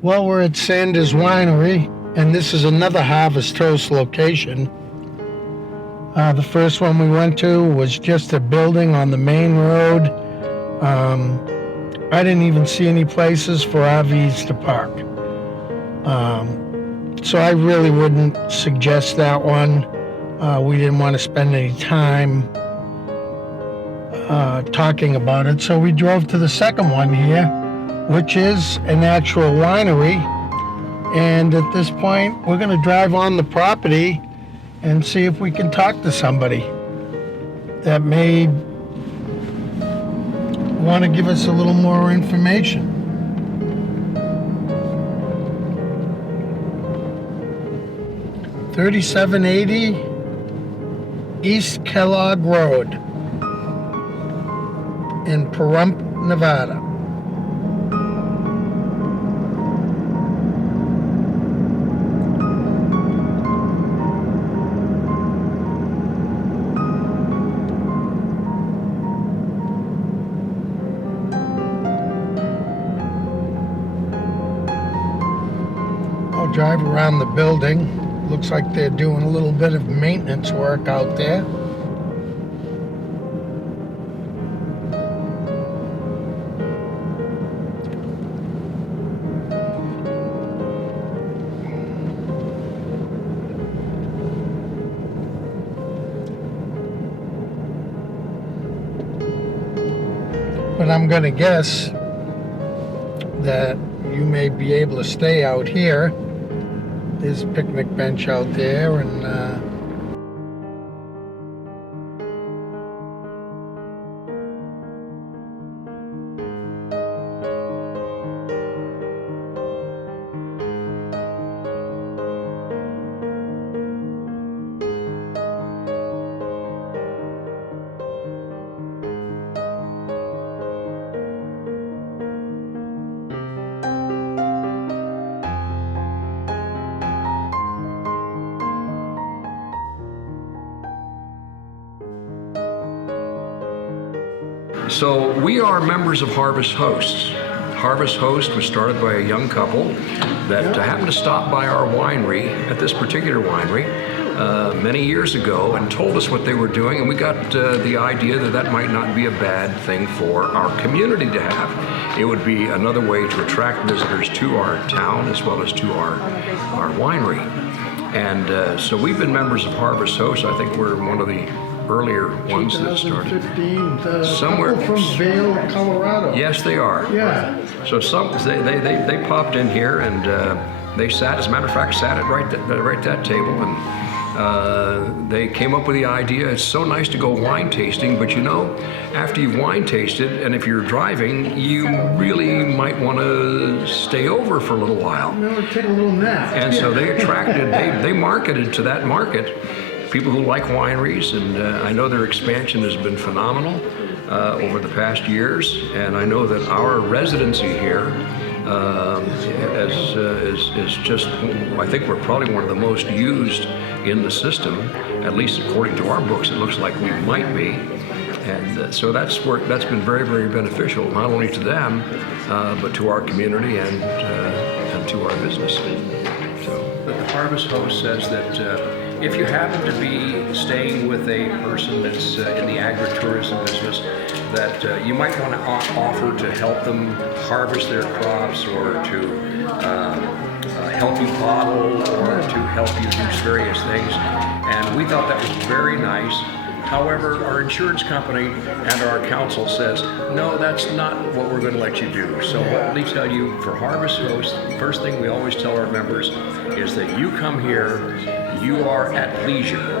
Well, we're at Sanders Winery, and this is another Harvest Toast location. The first one we went to was just a building on the main road. I didn't even see any places for RVs to park. So I really wouldn't suggest that one. We didn't want to spend any time talking about it, so we drove to the second one here, which is an actual winery. And at this point, we're going to drive on the property and see if we can talk to somebody that may want to give us a little more information. $3780 East Kellogg Road in Pahrump, Nevada. I'll drive around the building. Looks like they're doing a little bit of maintenance work out there. But I'm going to guess that you may be able to stay out here. There's a picnic bench out there, and So we are members of Harvest Hosts. Harvest Host was started by a young couple that happened to stop by our winery, at this particular winery, many years ago, and told us what they were doing, and we got the idea that that might not be a bad thing for our community to have. It would be another way to attract visitors to our town as well as to our winery. And so we've been members of Harvest Host. I think we're one of the earlier ones that started. 2015, Somewhere from Vail, Colorado. Yes, they are. Yeah. So they popped in here and they sat. As a matter of fact, sat at right that table, and they came up with the idea. It's so nice to go wine tasting, but you know, after you've wine tasted, and if you're driving, you really might want to stay over for a little while. No, take a little nap. And so they attracted. They marketed to that market people who like wineries, and I know their expansion has been phenomenal over the past years, and I know that our residency here is just, I think we're probably one of the most used in the system, at least according to our books. It looks like we might be, and so that's been very, very beneficial, not only to them, but to our community and to our business. So the Harvest Host says that if you happen to be staying with a person that's in the agritourism business, that you might want to offer to help them harvest their crops, or to help you bottle, or to help you do various things. And we thought that was very nice. However, our insurance company and our council says, no, that's not what we're going to let you do. So let me tell you, for Harvest Host, the first thing we always tell our members is that you come here, you are at leisure,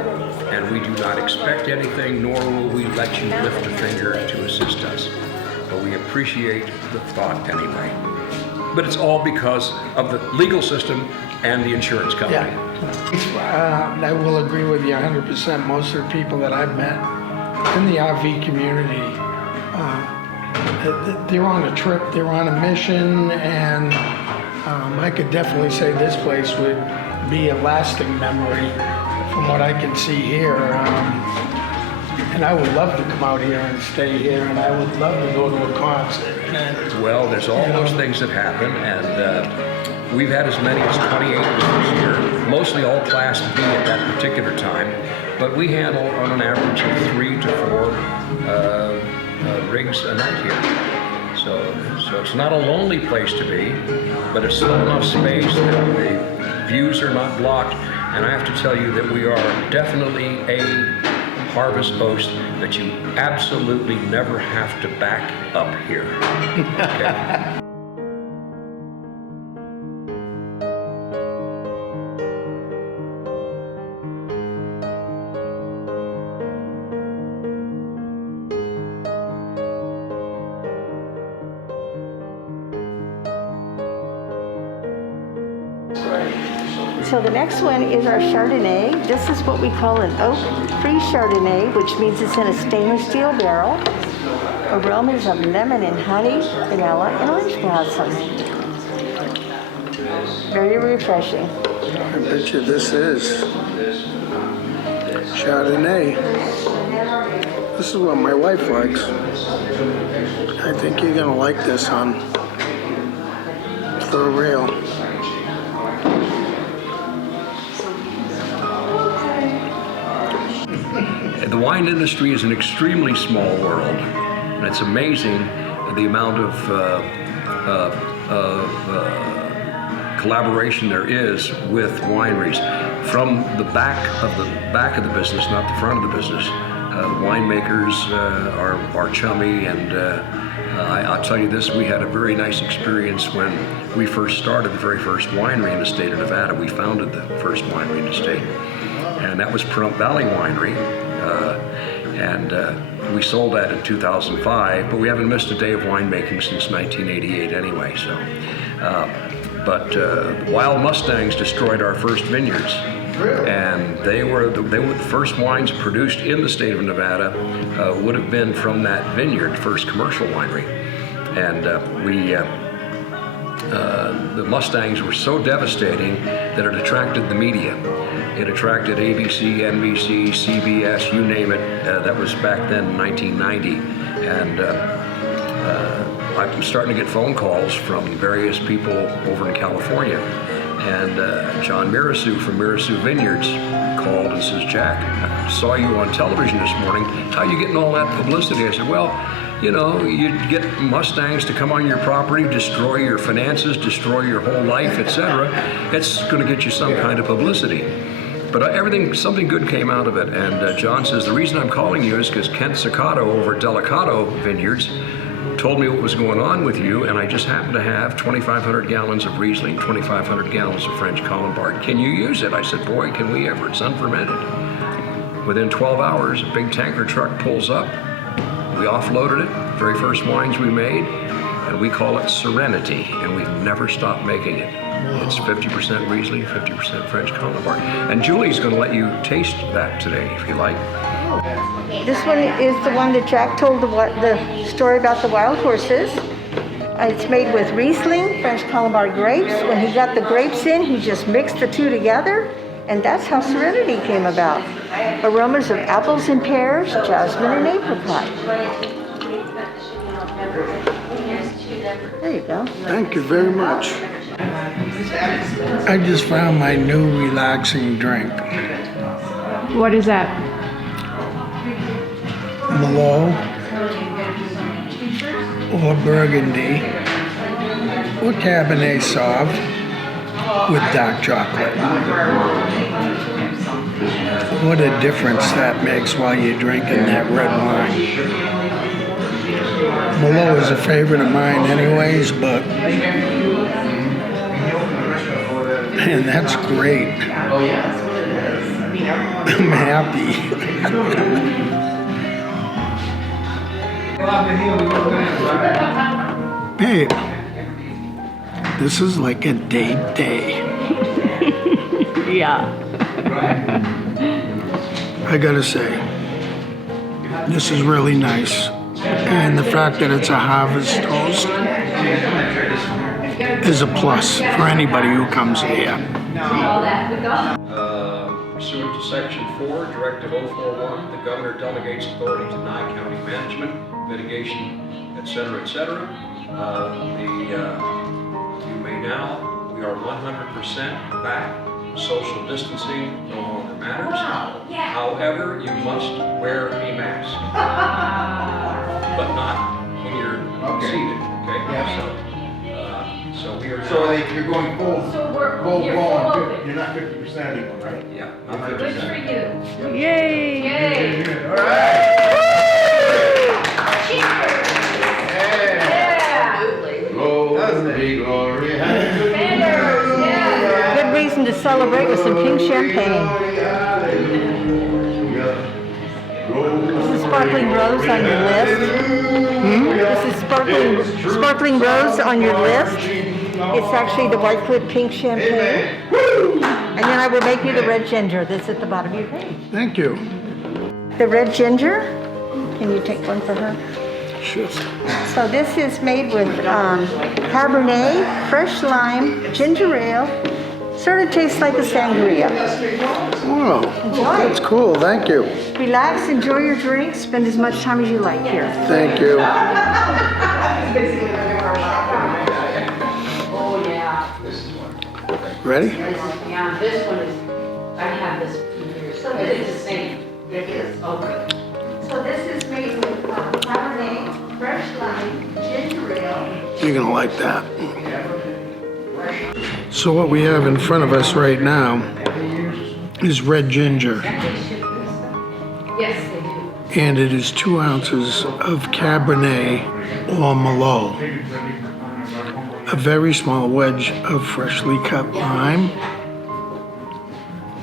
and we do not expect anything, nor will we let you lift a finger to assist us. But we appreciate the thought anyway. But it's all because of the legal system and the insurance company. Yeah. I will agree with you 100%. Most of the people that I've met in the RV community, they're on a trip, they're on a mission, and I could definitely say this place would be a lasting memory from what I can see here. And I would love to come out here and stay here, and I would love to go to a concert. Well, there's all those things that happen, and We've had as many as 28 this year, mostly all Class B at that particular time, but we handle on an average of 3 to 4 rigs a night here. So it's not a lonely place to be, but it's still enough space that the views are not blocked. And I have to tell you that we are definitely a harvest host that you absolutely never have to back up here. Okay? So the next one is our Chardonnay. This is what we call an oak-free Chardonnay, which means it's in a stainless steel barrel. Aromas of lemon and honey, vanilla, and orange blossom. Very refreshing. I bet you this is Chardonnay. This is what my wife likes. I think you're gonna like this, hon. For real. The wine industry is an extremely small world, and it's amazing the amount of collaboration there is with wineries. From the back of the business, not the front of the business, the winemakers are chummy, and I'll tell you this: we had a very nice experience when we first started the very first winery in the state of Nevada. We founded the first winery in the state, and that was Pahrump Valley Winery. And we sold that in 2005, but we haven't missed a day of winemaking since 1988 anyway. So, but wild mustangs destroyed our first vineyards, and they were the first wines produced in the state of Nevada. Would have been from that vineyard, first commercial winery, and the mustangs were so devastating that it attracted the media. It attracted ABC, NBC, CBS, you name it. That was back then, 1990. And I'm starting to get phone calls from various people over in California. And John Mirasu from Mirasu Vineyards called and says, "Jack, I saw you on television this morning. How are you getting all that publicity?" I said, "Well, you know, you get mustangs to come on your property, destroy your finances, destroy your whole life, etc. It's going to get you some kind of publicity." But something good came out of it. And John says, "The reason I'm calling you is because Kent Siccato over at Delicato Vineyards told me what was going on with you, and I just happen to have 2,500 gallons of Riesling, 2,500 gallons of French Colombard. Can you use it?" I said, "Boy, can we ever. It's unfermented." Within 12 hours, a big tanker truck pulls up. We offloaded it, very first wines we made, and we call it Serenity, and we've never stopped making it. It's 50% Riesling, 50% French Colombard. And Julie's going to let you taste that today, if you like. This one is the one that Jack told the story about the wild horses. It's made with Riesling, French Colombard grapes. When he got the grapes in, he just mixed the two together, and that's how Serenity came about. Aromas of apples and pears, jasmine and apricot. There you go. Thank you very much. I just found my new relaxing drink. What is that? Merlot or Burgundy or Cabernet Sauv with dark chocolate. What a difference that makes while you're drinking that red wine. Merlot is a favorite of mine anyways, but man, that's great. I'm happy. Babe, this is like a date day. Yeah. I gotta say, this is really nice. And the fact that it's a harvest toast is a plus for anybody who comes here. Pursuant to Section 4, Directive 041, the governor delegates authority to deny county management, mitigation, etc., etc. You may now, We are 100% back. Social distancing no longer matters. However, you must wear a mask, but not when you're seated. Okay. So we are. So you're going full. So you're full open. You're not 50% anymore, right? Yeah. Not Good 50%. for you. Yay! Yay. Good. All right. Cheers. Yeah. Yeah. Glory, glory, hallelujah. Sanders, yeah. Good reason to celebrate with some pink champagne. This is sparkling rose on your list. This is sparkling rose on your list. It's actually the white clip pink champagne. And then I will make you the red ginger that's at the bottom of your page. Thank you. The red ginger, can you take one for her? Sure. So this is made with Cabernet, fresh lime, ginger ale. Sort of tastes like a sangria. Oh, Enjoy. that's cool. Thank you. Relax, enjoy your drink, spend as much time as you like here. Thank you. Oh, yeah. Ready? Yeah, this one is, I have this here. So it is the same. It is. Okay. So this is made with Cabernet, fresh lime, ginger ale. You're gonna like that. So what we have in front of us right now is red ginger, Yes, they do. and it is 2 ounces of Cabernet or Merlot, a very small wedge of freshly cut lime,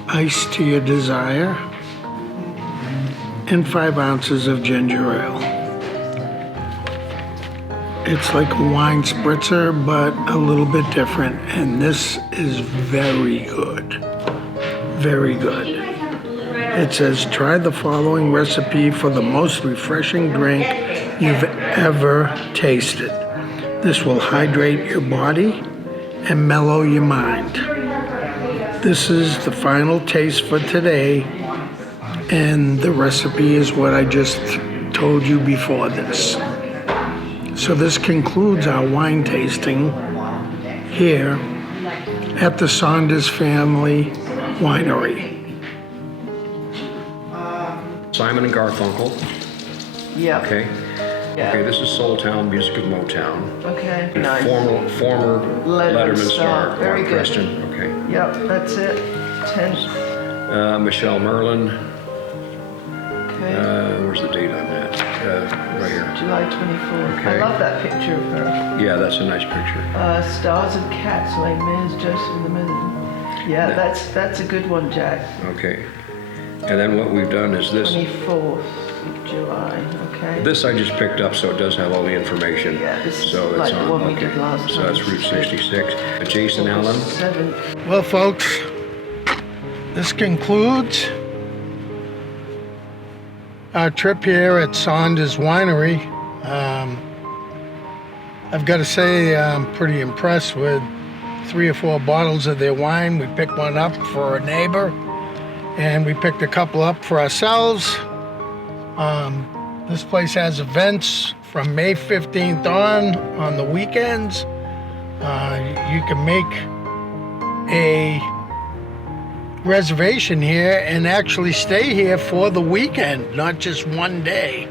ice to your desire, and 5 ounces of ginger ale. It's like a wine spritzer, but a little bit different, and this is very good. Very good. It says, try the following recipe for the most refreshing drink you've ever tasted. This will hydrate your body and mellow your mind. This is the final taste for today, and the recipe is what I just told you before this. So this concludes our wine tasting here at the Sanders family winery. Simon and Garfunkel. Yeah. Okay. Okay. This is Soul Town, music of Motown. Okay. Nice. Former Letterman star, Very Mark good. Preston. Okay. Yep, that's it. 10. Michelle Merlin. Okay. Where's the date on that? Right here. July 24th. Okay. I love that picture of her. Yeah, that's a nice picture. Stars and Cats, Les Mis, Joseph in the Middle. Yeah, that's a good one, Jack. Okay. And then what we've done is this. 24th of July. Okay. This I just picked up, so it does have all the information. Yeah, this is so like it's the on. one we Okay. did last So that's time. Route 66. Jason Allen. 7. Well, folks, this concludes our trip here at Sanders Winery. I've got to say I'm pretty impressed with 3 or 4 bottles of their wine. We picked one up for a neighbor, and we picked a couple up for ourselves. This place has events from May 15th on the weekends. You can make a reservation here and actually stay here for the weekend, not just one day,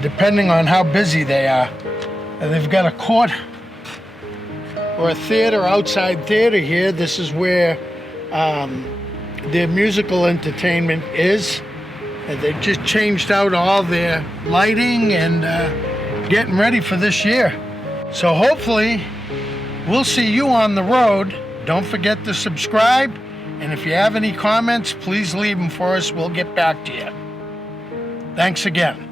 depending on how busy they are. And they've got a court or a theater, outside theater here. This is where their musical entertainment is. And they've just changed out all their lighting and getting ready for this year. So hopefully we'll see you on the road. Don't forget to subscribe. And if you have any comments, please leave them for us. We'll get back to you. Thanks again.